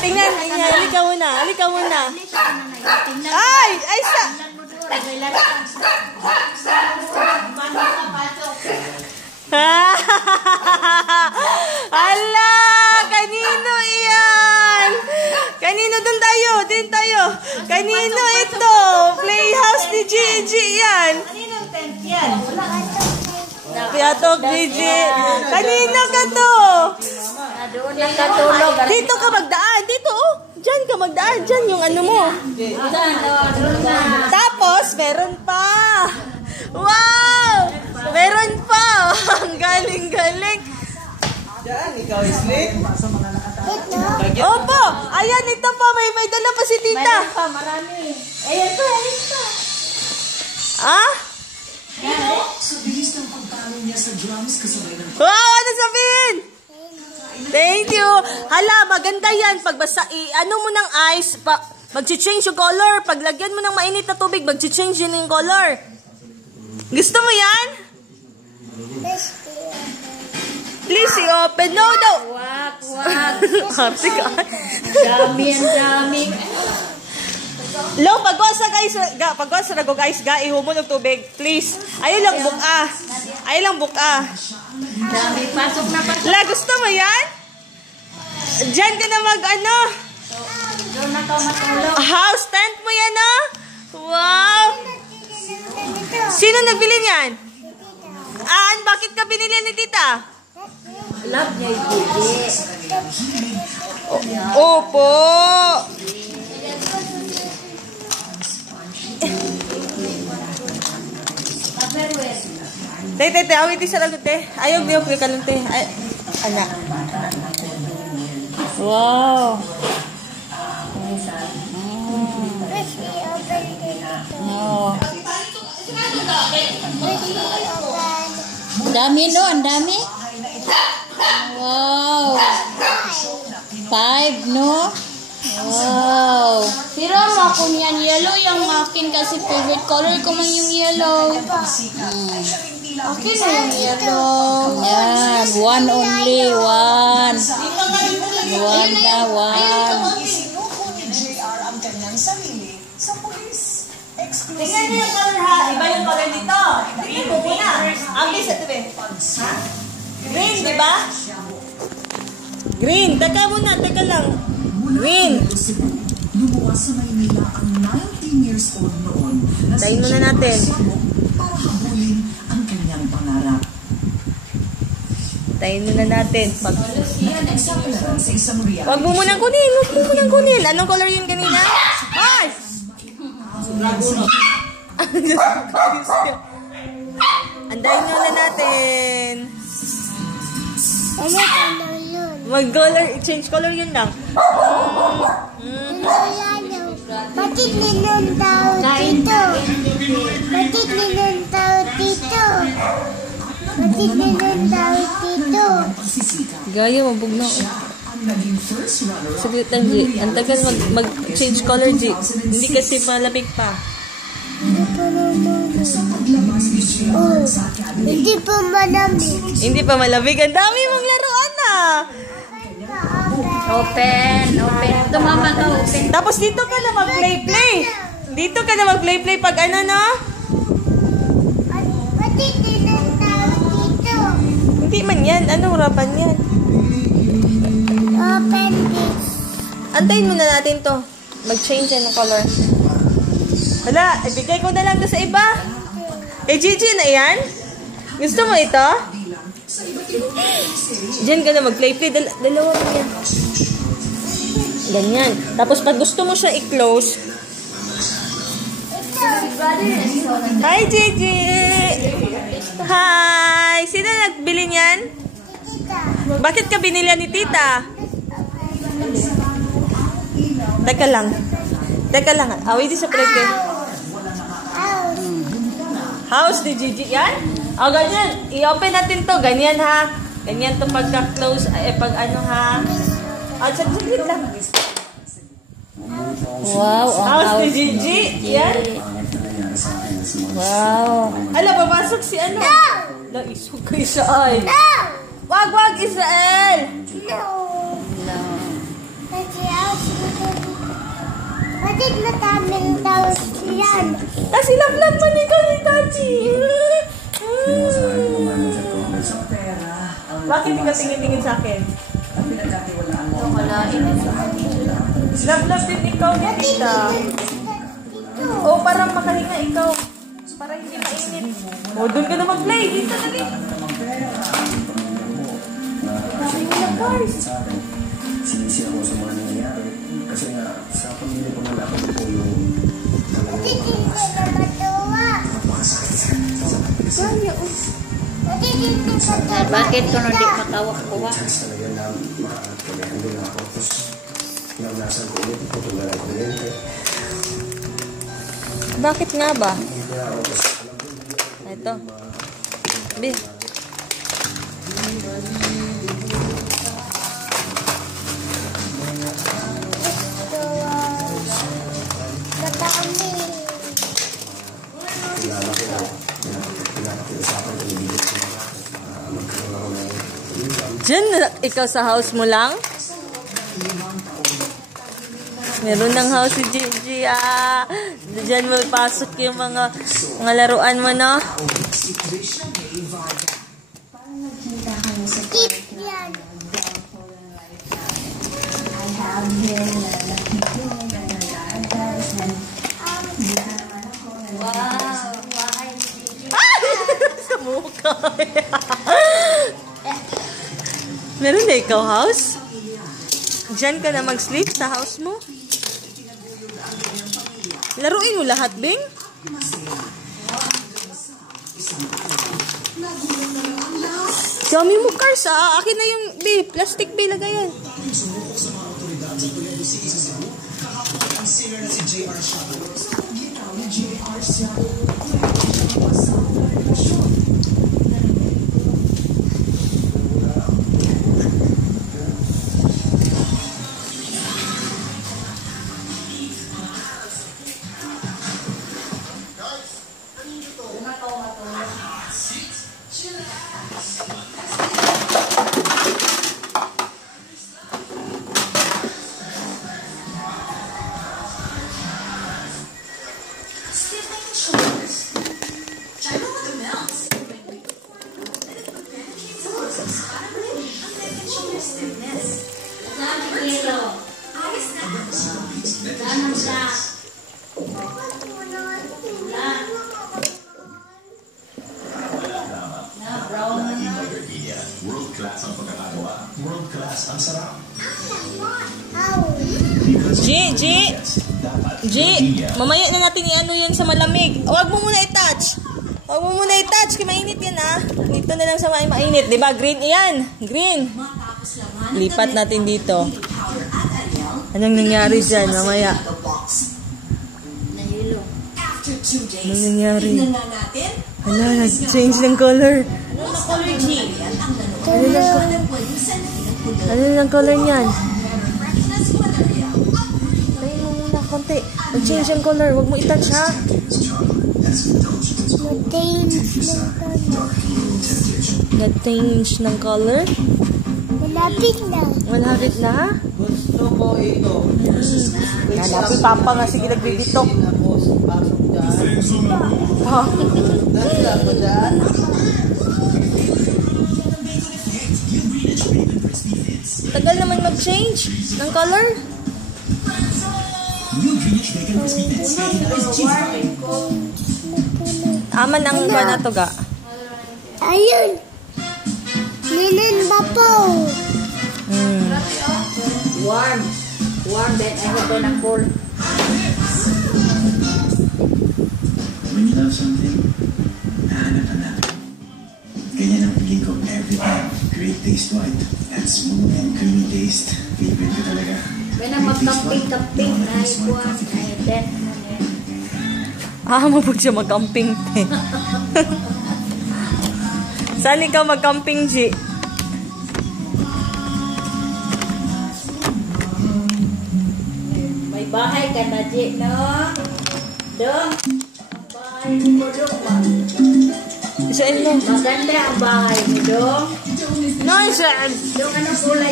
tingnan. Halika muna. Halika muna. Ay! Ay, sa... Ala! Kanino iyan? Kanino? Doon tayo. Doon tayo. Kanino ito? Playhouse ni Gigi yan. Kaninong tent yan? Piatok, Gigi. Kanino ka to? Doon nakatulog. Dito ka magdaan. Dito, oh. Diyan ka magdaan. Diyan yung ano mo. Tapos, meron pa. Wow! Meron pa. Ang galing-galing. Diyan, ikaw sleep. Opo. Ayan, ito pa. May dala pa si tita. Meron pa, marami. Ayan pa, ayan pa. Ah? Sa bilis ng pagtalo niya sa drums kasabay ng Wow! Ano sabihin? Thank you. Hala, maganda yan. Pag basta, ano mo ng ice, mag-change yung color. Pag lagyan mo ng mainit na tubig, mag-change yun yung color. Gusto mo yan? Please, i-open. No, no. Wak, wak. Arte ka. Dami, ang dami. Lo, pagwasa guys, pagwasa na go guys, ihumon ng tubig. Please. Ayun lang buka. Ayun lang buka. Dami, pasok na pasok. La, gusto mo yan? Diyan ka na mag-ano. Doon na ka matulog. House tent mo yan, oh. Wow. Sino nagbili niyan? Bakit ka binili ni tita? Love niya yung Gigi. Opo. Te, awit isa lang, te. Ayaw, di ako ka lang, te. Ay, anak. Wow. Oh. Ang dami, no? Ang dami. Wow. 5, no? Wow. Tira mo ako niyan. Yellow yung akin kasi favorite color ko man yung yellow. Akin na yung yellow. Yan. One only. One. One na. One. Tingnan niyo yung color ha. Iba yung color dito. Green mo muna. Ang bisa ito eh. Ha? Green, di ba? Green. Teka muna. Teka lang. Green. Lumuwas sa Maynila ang 19 years old noon. Tayin muna natin. Para habulin ang kanyang pangarap. Tayin muna natin. Nagsaklaran sa isang reality. Huwag mo munang kunin. Huwag mo munang kunin. Anong color yun kanina? Ay! Andayin muna natin. Ano color yun? Mag-color. Change color yun lang. Bakit ninuntaw dito? Bakit ninuntaw dito? Bakit ninuntaw dito? Gaya, mabug na. Saglit lang, G. Ang tagal mag-change color, G. Hindi kasi malamig pa. Hindi pa naman. Oh, hindi pa malamig. Hindi pa malamig. Ang dami mong laruan na. Open. Open. Tumama ka, open. Tapos dito ka na mag-play-play. Dito ka na mag-play-play pag ano, no? Bakit ninuntaw dito? Hindi man yan. Anong harapan yan? Open this. Antayin muna natin to. Mag-change yan ng color. Hala, ibigay ko na lang to sa iba. Eh, Gigi na yan? Gusto mo ito? Diyan ka na mag-play-play. Dalawa mo yan. Ganyan. Tapos pag gusto mo siya i-close. Hi, Gigi! Hi! Sino nagbili niyan? Bakit ka binili ni tita? Teka lang. Teka lang. Away di sa preke. House ni Gigi. Yan? O, ganyan. I-open natin to. Ganyan, ha? Ganyan to pagka-close. Pag ano, ha? Saglit lang. Wow. House ni Gigi. Yan? Wow. Ala, papasok si ano? No! Isog kayo siya, ay. No! Wag, Israel! No! Kasi out Bakit mataming daw yan? Kasi love-love man ikaw ni Tachi. Bakit ikaw tingin-tingin sa akin? Love-love din ikaw ni Tita. O, parang makahinga ikaw. Para hindi mainit. O, doon ka na mag-play. Dito na rin. Sinisi ako sa mga nangyayari kasi nga sa pamilya ko nalaman ko yung Bakit hindi ka matuwa? Bakit hindi ka matuwa? Bakit ko di makawak-kuha? talaga na makakalihan ako tapos nablasan ko ulit ito kung lalaki ko rin Bakit nga ba? Ito. Bi. Diyan, ikaw sa house mo lang? Meron ng house si Gigi, ah. Diyan mo pasok yung mga laruan mo, no? Tip yan. Sa mukha. Meron na ikaw house? Diyan ka na mag-sleep sa house mo? Laruin mo lahat, Bing? Dami mo cars, ah. Akin na yung, plastic, lagayan. world class ang pagkakagawa, world class ang sarap. G, mamaya na natin i-ano yan sa malamig. Huwag mo muna i-touch. Huwag mo muna i-touch, kaya mainit yan ah. Dito na lang sa mainit, di ba? Green yan, green. Lipat natin dito. Anong nangyari dyan mamaya? Anong nangyari? Hala, nag-change ng color. Ano ng color niyan? Tayin mo muna konti. Mag-change yung color. Huwag mo i-touch ha. Na-change ng color? Malapit na. Malapit na ha? Gusto ko ito. Hanapin papa nga. Sige, nagbibitok. Tapos, pasok dyan. Ha? Dala ko dyan. Tagal naman mag-change ng color. Aman ang ba na to ga? Ayun. Ninin ba po? Warm. Warm then I hope na cold. When you love something, nahanap. Ganyan ang pili ko every time. Great taste white. And smooth and creamy taste. Favorite ko talaga. When I'm mag-camping, ay buwan, ay then. Mapag siya mag-camping. Saan ikaw mag-camping, G? May bahay ka na, G, no? Dong, ang bahay mo, Dong, ba? Isain mo. Maganda ang bahay mo, Dong. Nice! Dong, anong kulay?